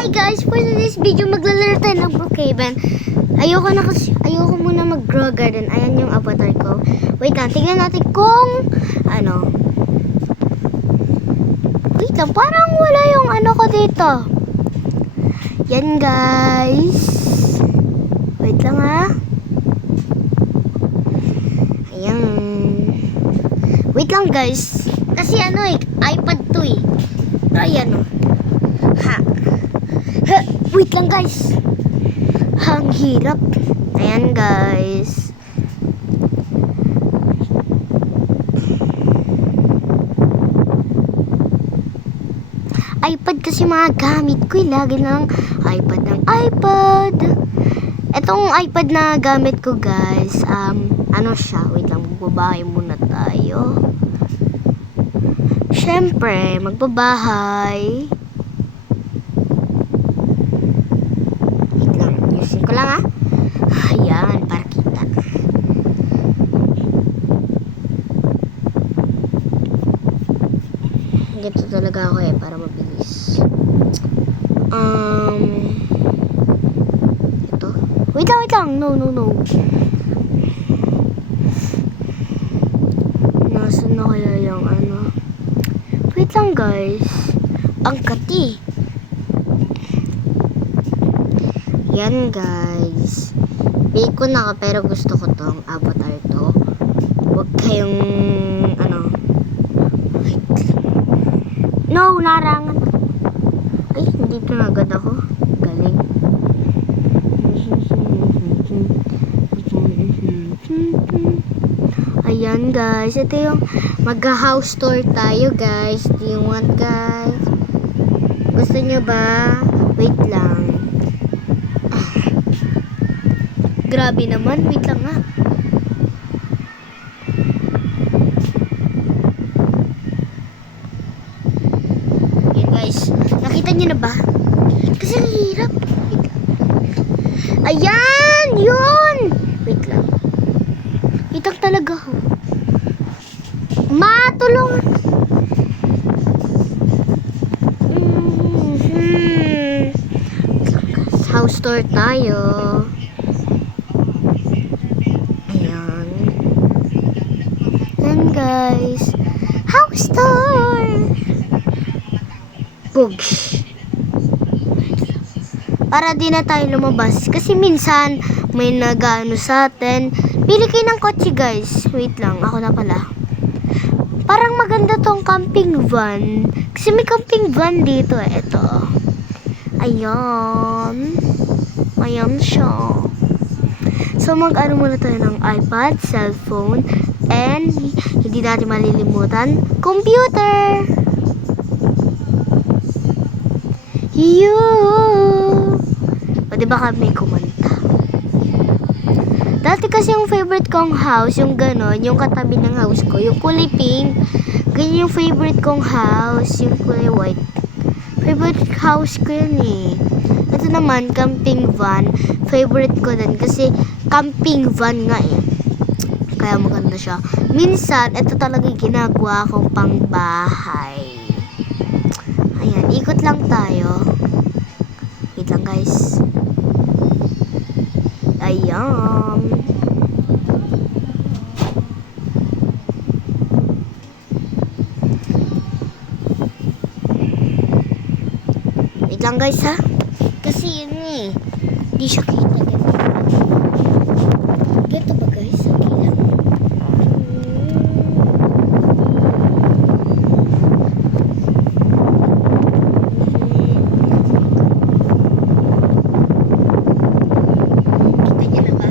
Hi guys, for this video maglalaro tayo ng Brookhaven. Ayoko muna mag-grow garden. Ayan yung avatar ko. Wait lang, tignan natin kung Wait lang, parang wala yung ko dito. Yan guys. Wait lang ha. Ayan. Wait lang guys. Kasi iPad to eh. Ayan ha. Wait lang guys. Ang hirap. Ayan guys. iPad kasi mga gamit ko. Lagi lang iPad ng iPad. Etong iPad na gamit ko guys. Siya. Wait lang. Magbabahay muna tayo. Syempre, magbabahay. Ayusin ko lang ha. Ayan, para kita. Ganito talaga ako para mabilis. Ito. Wait lang. No. Nasaan na kaya yung Wait lang guys. Ang kati. Yan guys. Bake ko na pero gusto ko tong avatar to. Huwag kayong No, narangan. Ay, nandito na agad ako. Galing. Ayan guys. Ito yung mag-house tour tayo guys. Do you want guys? Gusto nyo ba? Wait lang. Grabe naman. Wait lang nga. Ayan guys. Nakita nyo na ba? Kasi ang hirap. Ayan! Yun! Wait lang. Wait lang talaga ho. Matulungan. House tour tayo. Guys, house tour. Pugs. Para di na tayo lumabas kasi minsan may nag-ano sa atin. Pili kayo ng kotse guys. Wait lang, ako na pala. Parang maganda tong camping van. Kasi may camping van dito. Ito. Ayan. Ayan siya. So mag-ano muna tayo ng iPad, cellphone, and hindi natin malilimutan, computer. O diba kami kumanta? Dati kasi yung favorite kong house, yung ganon, yung katabi ng house ko, yung kulay pink. Ganyan yung favorite kong house, yung kulay white. Favorite house ko yun eh. Ito naman, camping van. Favorite ko din kasi camping van nga eh. Kaya maganda siya. Minsan, ito talaga ginagawa kong pangbahay. Ayan, ikot lang tayo. Wait lang guys. Ayan. Wait lang guys ha. Kasi yun eh. Di siya kita. Ganito ba guys? Okay lang. Kita nyo naman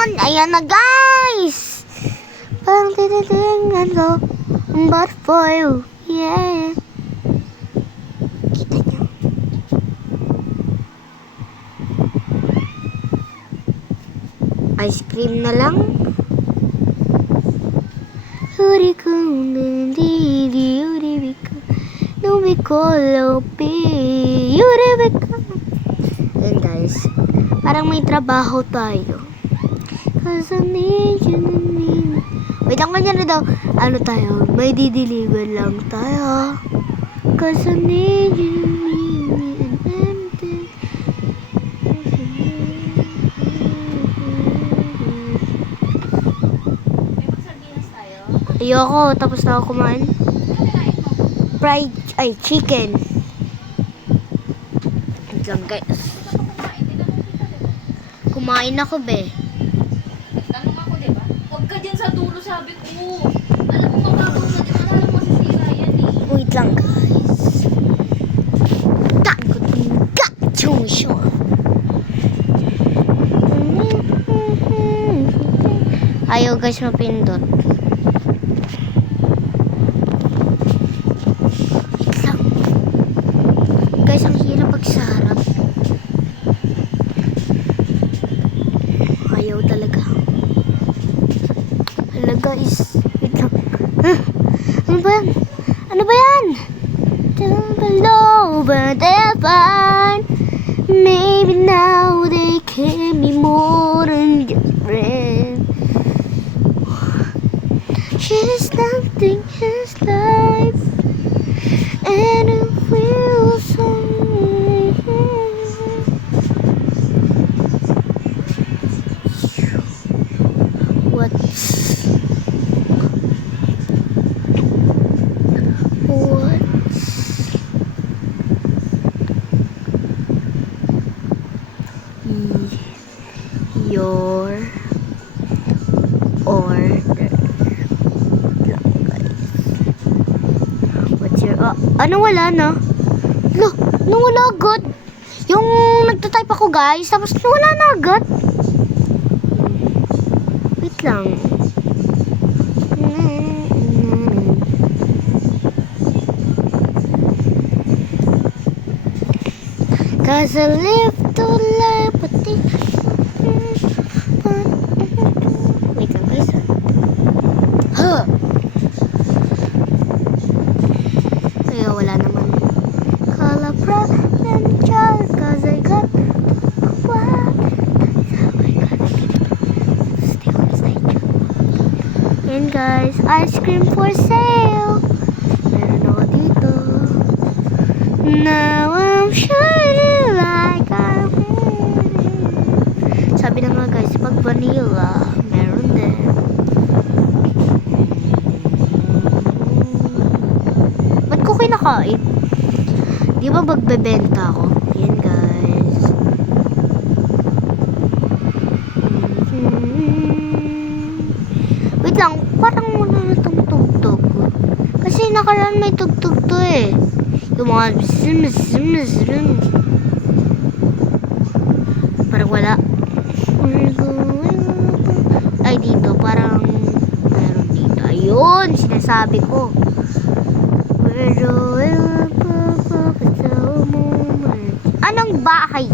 kailangan, ayan na guys! Parang tinitingnan ko, ang butterfly, yeah. Kita niyo? Ice cream na lang. Yuri kung hindi, yuri bika, lumikolo pi, yuri bika. Ayan guys, parang may trabaho tayo. Cause I need you, need. Wait lang, kanya daw. Ano tayo? May dideliver lang tayo. Cause I need you, need empty. May magsardinas tayo. Ayoko, tapos na ako kumain. Ano kinain mo? Fried, ay, chicken. Wait lang guys. Hindi ka pa kumain. Tinanong kita, diba? Kumain ako be. Tanong ako, diba? Huwag ka dyan sa dulo, sabi ko. Alam mo, mababaw na din. Alam mo, masisira yan eh. Wait lang guys. Gachong siya. Ayaw guys mapindot. Wait lang. Guys, ang hirap pagsarap. Ayaw talaga. Hala guys. Wait lang. Ano ba yan? Ano ba yan? Down below, but they're fine. Maybe now they can be more than just friends. She's nothing his life, and it feels so. What's your order? What's your ano wala na? Lo, wala agad. Yung nagtatype ako guys, tapos wala na agad. Wait lang. Cause I live to life, but wait lang guys. Huh. Kaya wala naman. Call a problem child, cause I got what? Stay on the stage. And guys, ice cream for sale. Meron ako dito. Now I'm shining like I'm sabi na nga guys, pag vanilla, meron din. Ba't ko kinakain? Di ba magbebenta ako? Yan guys. Wait lang, parang wala na itong tugtog. Kasi nakaraan may tugtog to eh. Yung mga parang wala. Ay dito, parang meron dito. Ayun, sinasabi ko. Anong bahay?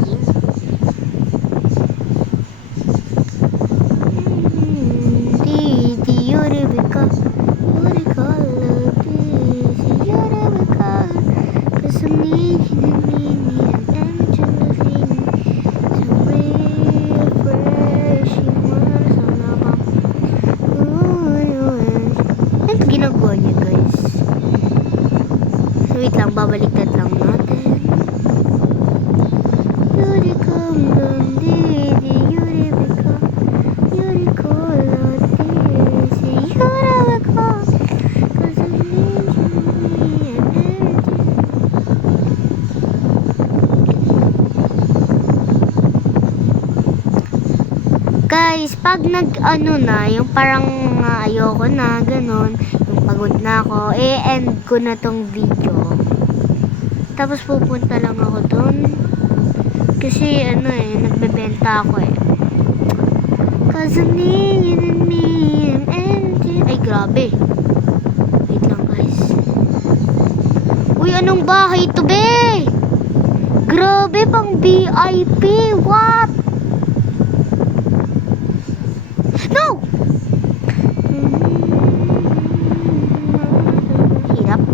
Ginagawa niya guys. Wait lang, babaliktad lang natin. Yuriko Blondie, Yuriko, Yuriko Lottie, Yuriko, cause I need you and guys, pag nag-ano na, yung parang ayoko na, ganun, yung pagod na ako, end ko na tong video. Tapos pupunta lang ako dun. Kasi ano eh, nagbebenta ako eh. Cause I need you and me and empty. Ay, grabe. Wait lang, guys. Uy, anong bahay ito, be? Grabe, pang VIP. What? No! Hirap.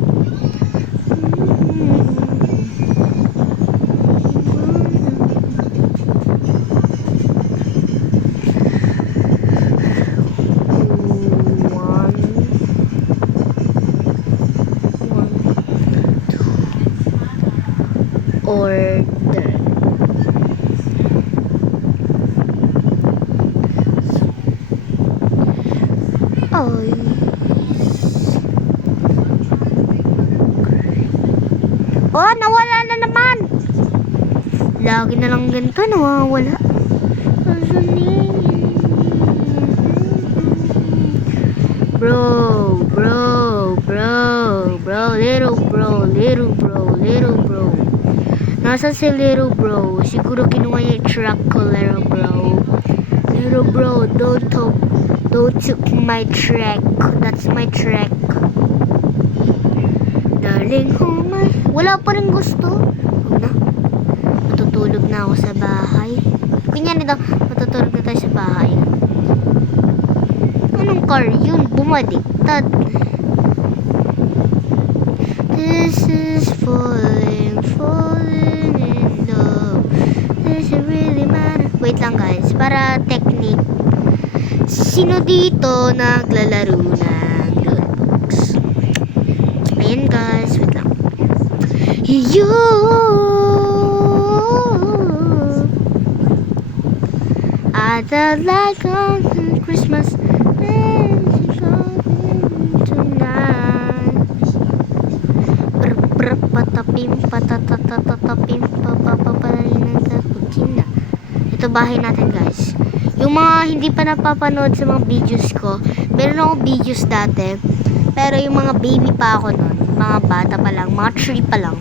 Order. Oh, oh, nawala na naman. Lagi na lang ganito, nawawala. Bro, little bro. Nasaan si little bro? Siguro kinuha niya yung truck ko, little bro. Little bro, don't took my track. That's my track. Darling, oh my. Wala pa rin gusto. Huwag na. Matutulog na ako sa bahay. Ganyan nito, matutulog na tayo sa bahay. Anong car yun? Bumaliktad. This is falling in love. Does it really matter? Wait lang, guys, para technique. Sino dito naglalaro ng Roblox? Ayan, guys, wait lang. You I felt like on Christmas tonight. Patapim patatatapim papapapalin ng kutsina. Ito bahay natin, guys. Yung mga hindi pa napapanood sa mga videos ko, meron akong videos dati, pero yung mga baby pa ako nun, mga bata pa lang, mga 3 pa lang,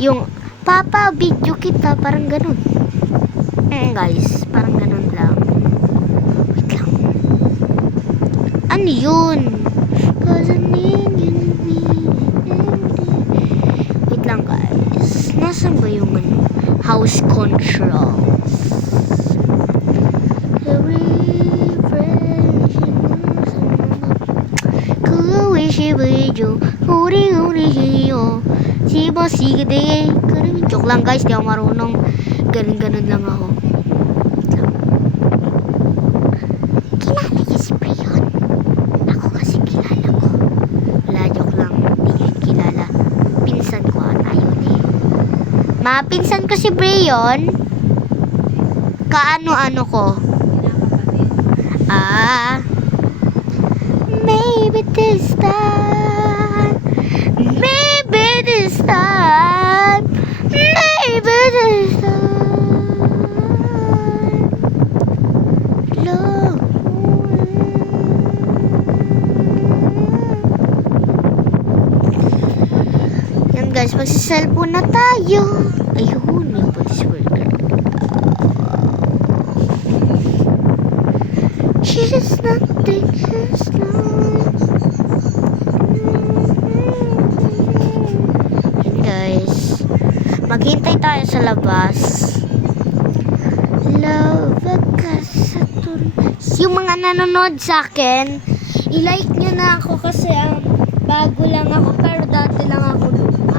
yung papa video kita, parang ganun. Guys, parang ganun lang. Wait lang, ano yun? Cause I need you to be empty. Wait lang, guys, nasan ba yung ano? House control. Joke lang, guys, di ako marunong. Ganun lang ako. Kilala niya si Brion. Ako kasi kilala ko. Wala, joke lang. Hindi niya kilala. Pinsan ko ata yun eh. Mapinsan ko si Brion. Kaano-ano ko. Maybe this time, maybe this time, maybe this time, love. Yan, guys, magsiselfone na tayo. Ayun, yung police worker. She's nothing, she's not. Yan, guys, maghintay tayo sa labas. Love Saturn. Yung mga nanonood sa akin, i-like nyo na ako kasi bago lang ako, pero dati lang ako luma.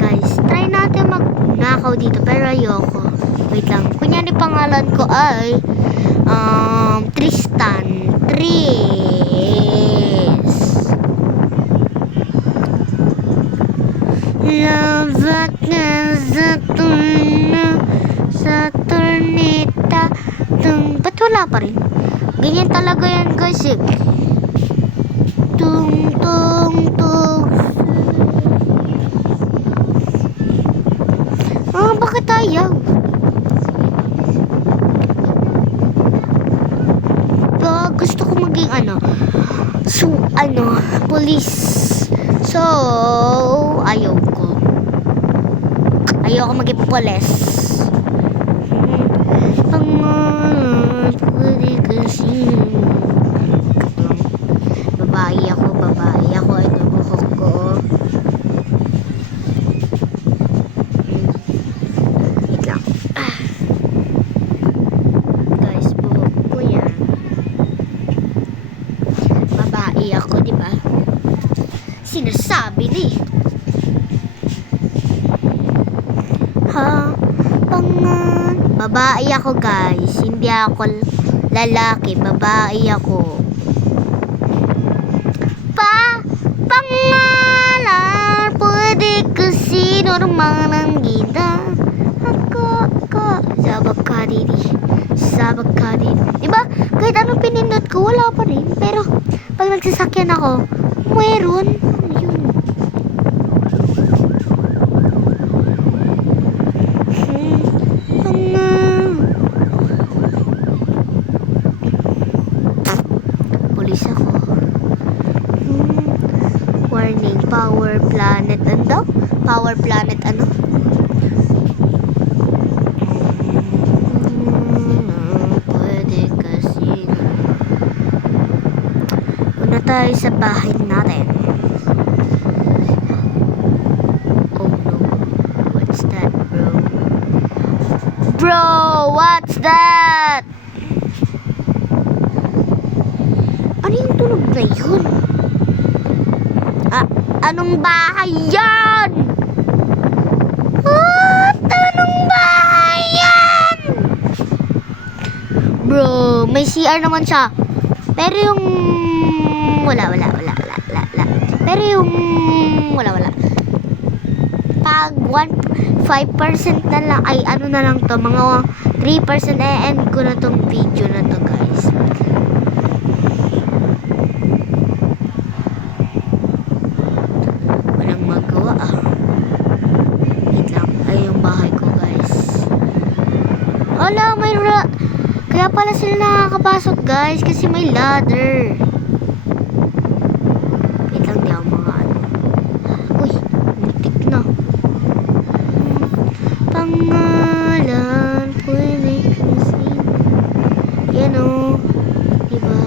Guys, try natin magnakaw dito, pero ayoko. Wait lang. Kunyari pangalan ko ay Tristan. Love Saturnita. Ba't wala pa rin? Ganyan talaga yan, guys, eh. Tung. Bakit ayaw? Gusto ko maging police. So, ayaw ko maging police. kasi babae ako. Ito buhok ko. Wait lang. Guys, buhok ko yan. Babae ako, di ba? Sinasabi ni. Ha? Pangan. Babae ako, guys. Hindi ako lalaki. Babae ako. Pangalan. Pwede kasi normal ang gita. Sabak ka diri. Diba? Kahit anong pinindot ko, wala pa rin. Pero, pag nagsasakyan ako, meron. Ano yun? Pulis ako. Warning, power planet. Ano daw? Power planet ano? Pwede kasi. Una tayo sa bahay natin. Oh no. What's that, bro? Bro, what's that? Ano yung tunog na yun? Anong bahay yan? What? Anong bahay yan? Bro, may CR naman siya. Pero yung wala. Pero yung wala. Pag 5% na lang, ay ano na lang to, mga 3% end ko na tong video na to, guys. Walang magawa Wait lang, ay yung bahay ko, guys. Hala, kaya pala sila nakakapasok, guys, kasi may ladder. Wait lang, di ako mga ano. Uy, mitik na. Pangalan, pwede kasi. Yan o. Diba?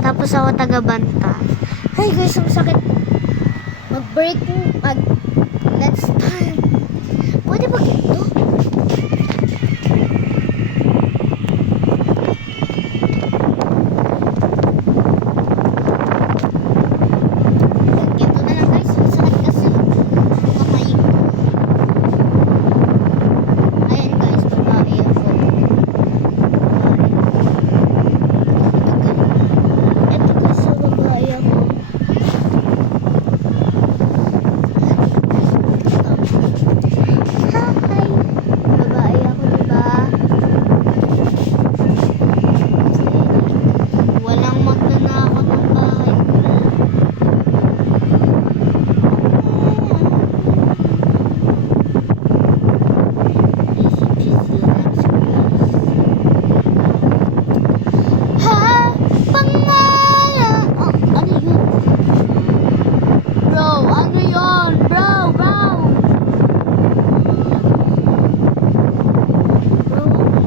Tapos ako taga-banta. Ay, guys, masakit. Mag-break. Let's start. Pwede ba ganito? Ganito na lang, guys. Masakit kasi. Kamay ko. Ayan, guys. Babae ako. Ito guys, so babae ako. Hi! Babae ako, diba? Walang magnanakaw ng bahay ko. Ha? Pangalan! Oh, ano yun? Bro, ano yun? Bro! Ano yan? Ano to?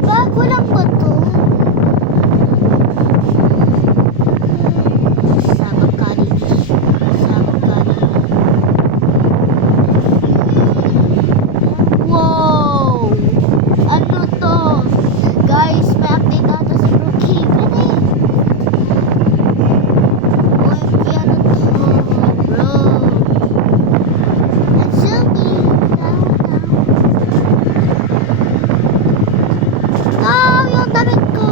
Bago lang ba to? Sabak ka rin. Wow! Ano to? Guys, may update ata si Brookie. Ano eh? OMG, ano to? Bro. Ang zoomy. Yung damit ko.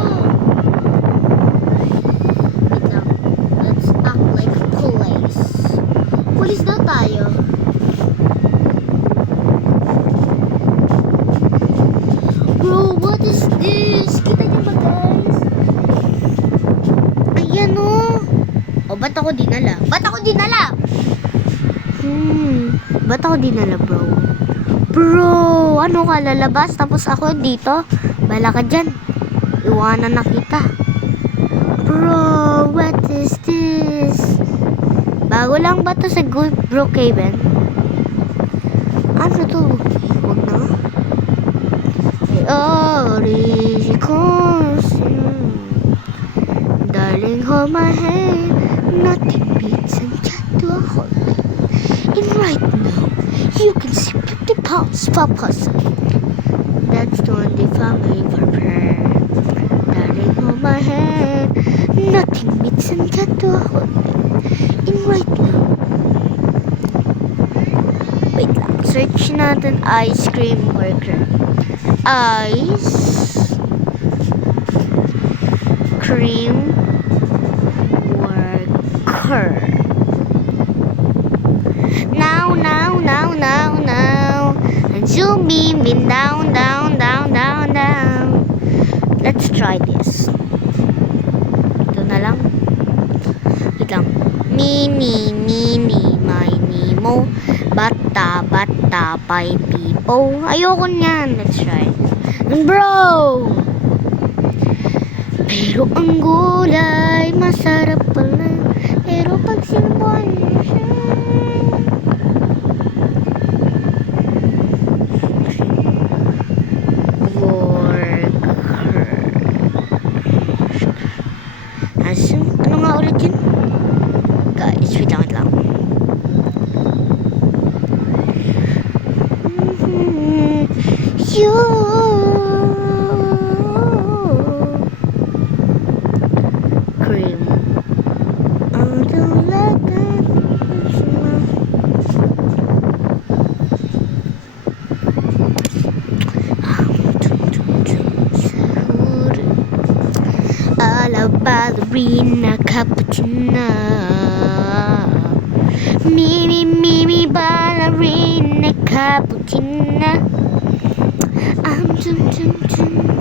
Wait lang. Let's act like police. Police daw tayo. Bro, what is this? Kita niyo ba, guys? Ayan o. Ba't ako dinala? Ba't ako dinala, bro? Bro, ano ka, lalabas? Tapos ako dito? Bala ka dyan. Iwanan na kita. Bro, what is this? Bago lang ba to sa Brookhaven? Ano to? Huwag na nga. Oh, easy constant. Darling, hold my hand. Nothing beats and chat to a holiday. And right now, you can see 50 pounds per person. That's the only family for prayer. Darling, hold my hand. Nothing beats and chat to a holiday. And right now, wait lang. Search natin ice cream worker. Ice cream worker. Now. And zoom in down. Let's try this. Ito na lang. Wait lang. Mini, miny, mo. Bata, pay, pipo. Ayoko niyan. Let's try. Bro! Pero ang gulay, masarap pala. Pero pag sinubuan mo siya. Ano nga ulit yun? Guys, wait lang. You cream. I don't like that. Alla ballerina cappuccino. Me ballerina cappuccino.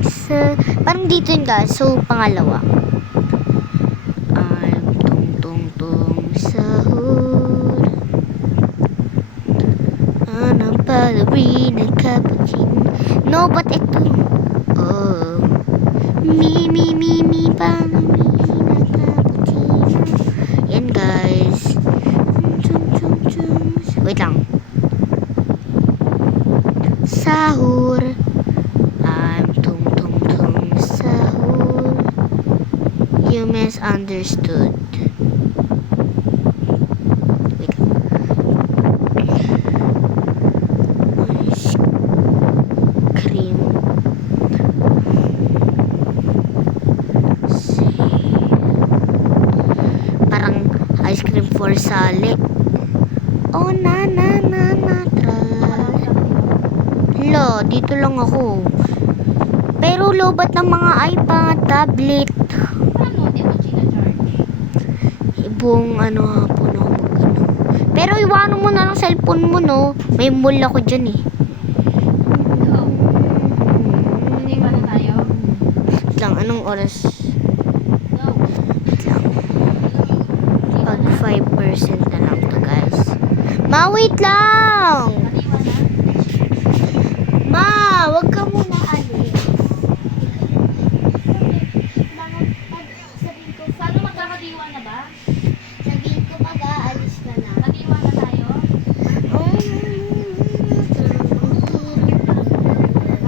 Sa parang dito yun guys. So pangalawa. I'm tung sahur. Ana ballerina cappuccino. No, but ito. Oh. Me ballerina cappuccino. Yan guys. Wait lang. Sahur. I'm tung sahur. You misunderstood. Wait lang. Ice cream. Parang ice cream for sale. Oh, na. Lo, dito lang ako. Pero lobat ng mga iPad, tablet. Paano? Di mo charge? Ibong hapon ako mag-ano. Pero iwanan mo na lang cellphone mo, no? May mall ako dyan eh. Oo. Hindi ba na tayo? Wait lang, anong oras? No. Wait lang. Pag 5% na lang to guys. Wait lang! Katiwa na? Wag ka muna alis. Sabihin ko, paano magkakadiwa na ba? Sabihin ko mag-aalis ka na. Kadiwa na tayo?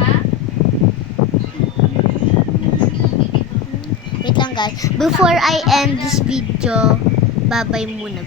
Ha? Wait lang guys. Before I end this video, bye-bye muna.